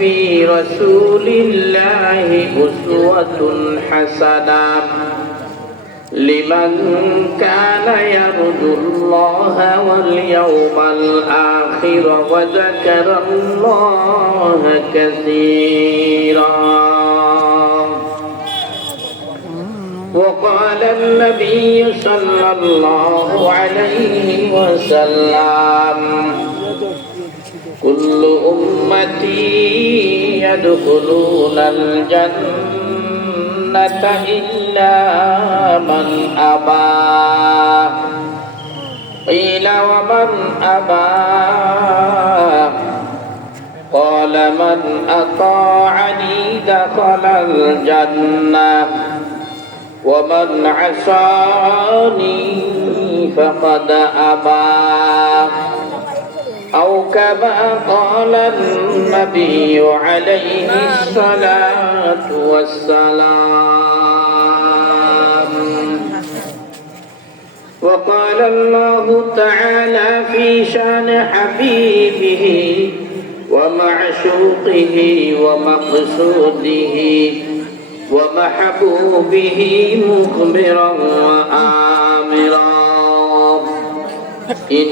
في رسول الله أسوة حسنة لمن كان يرجو الله واليوم الآخر وذكر الله كثيرا. وقال النبي صلى الله عليه وسلم كل أمتي يدخلون الجنة إلا من أبى. قيل ومن أبى؟ قال من أطاعني دخل الجنة ومن عصاني فقد أبى، أو كما قال النبي عليه الصلاة والسلام. وقال الله تعالى في شأن حبيبه ومعشوقه ومقصوده ومحبوبه مخبرا وآمرا إن